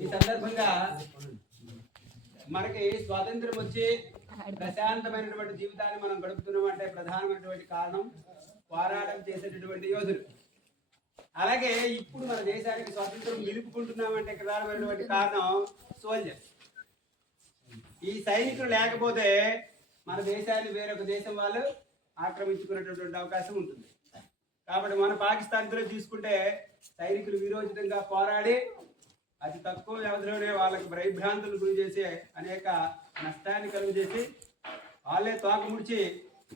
ఈ సందర్భంగా మనకి స్వాతంత్రం వచ్చి ప్రశాంతమైనటువంటి జీవితాన్ని మనం గడుపుతున్నామంటే ప్రధానమైనటువంటి కారణం పోరాటం చేసేటటువంటి యోధులు. అలాగే ఇప్పుడు మన దేశానికి స్వాతంత్రం నిలుపుకుంటున్నామంటే ప్రధానమైనటువంటి కారణం సోల్జర్స్. ఈ సైనికులు లేకపోతే మన దేశాన్ని వేరొక దేశం వాళ్ళు ఆక్రమించుకునేటటువంటి అవకాశం ఉంటుంది. కాబట్టి మన పాకిస్తాన్లో తీసుకుంటే సైనికులు విరోచితంగా పోరాడి అతి తక్కువ వ్యవధిలోనే వాళ్ళకి భయభ్రాంతులు గురి చేసి అనేక నష్టాన్ని కలుగు చేసి వాళ్ళే తోక ముడిచి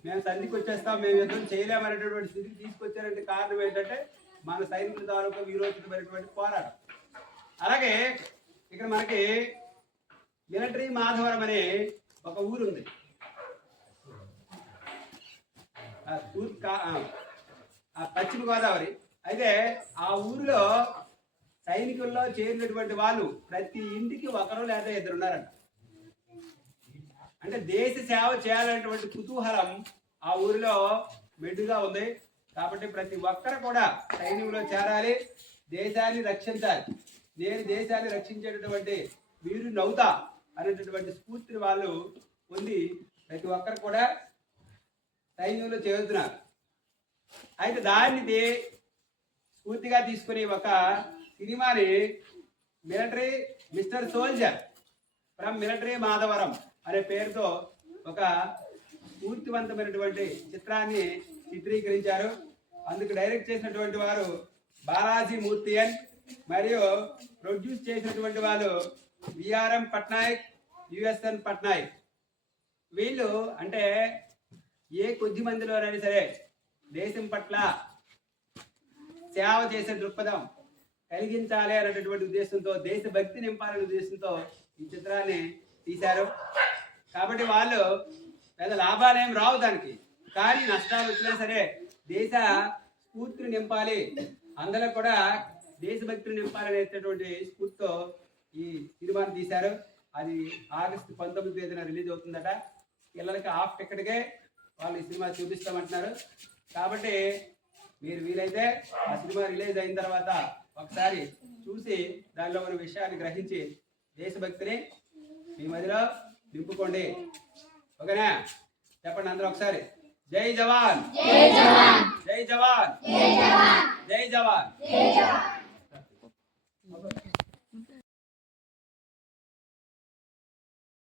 మేము సంధికి వచ్చేస్తాం, మేము యుద్ధం చేయలేమనేటటువంటి స్థితికి తీసుకొచ్చారంటే కారణం ఏంటంటే మన సైనికుల తాలూకా విరోచితమైనటువంటి పోరాటం. అలాగే ఇక్కడ మనకి మిలిటరీ మాధవరం అనే ఒక ఊరుంది. పశ్చిమ గోదావరి. అయితే ఆ ఊరిలో సైనికుల్లో చేరినటువంటి వాళ్ళు ప్రతి ఇంటికి ఒకరు లేదా ఇద్దరు ఉన్నారంట. అంటే దేశ సేవ చేయాలనేటువంటి కుతూహలం ఆ ఊరిలో మెండుగా ఉంది. కాబట్టి ప్రతి ఒక్కరు కూడా సైన్యంలో చేరాలి, దేశాన్ని రక్షించాలి, నేను దేశాన్ని రక్షించేటటువంటి వీరుని అవుతా అనేటటువంటి స్ఫూర్తిని వాళ్ళు పొంది ప్రతి ఒక్కరు కూడా సైన్యంలో చేరుతున్నారు. అయితే దాన్ని స్ఫూర్తిగా తీసుకుని ఒక సినిమాని military mister soldier from military Madhavaram అనే పేరుతో ఒక స్ఫూర్తివంతమైనటువంటి చిత్రాన్ని చిత్రీకరించారు. అందుకు డైరెక్ట్ చేసినటువంటి వారు బాలాజీ మూర్తియన్ మరియు ప్రొడ్యూస్ చేసినటువంటి వాళ్ళు విఆర్ఎం పట్నాయక్, యుఎస్ఎన్ పట్నాయక్. వీళ్ళు అంటే ఏ కొద్ది మందిలోనైనా సరే దేశం పట్ల సేవ చేసే దృక్పథం కలిగించాలి అనేటటువంటి ఉద్దేశంతో, దేశభక్తి నింపాలనే ఉద్దేశంతో ఈ చిత్రాన్ని తీశారు. కాబట్టి వాళ్ళు పెద్ద లాభాలు ఏం రావు దానికి, కానీ నష్టాలు వచ్చినా సరే దేశ స్ఫూర్తిని నింపాలి, అందులో కూడా దేశభక్తిని నింపాలనేటటువంటి స్ఫూర్తితో ఈ సినిమాని తీశారు. అది ఆగస్టు 19న రిలీజ్ అవుతుందట. పిల్లలకి హాఫ్ టికెట్కే వాళ్ళు ఈ సినిమా చూపిస్తామంటున్నారు. కాబట్టి మీరు వీలైతే ఆ సినిమా రిలీజ్ అయిన తర్వాత ఒకసారి చూసి దానిలో ఉన్న విషయాన్ని గ్రహించి దేశభక్తిని మీ మధ్యలో నింపుకోండి. ఓకేనా? చెప్పండి అందరూ ఒకసారి. జై జవాన్, జై జవాన్, జై జవాన్, జై జవాన్, జై జవాన్.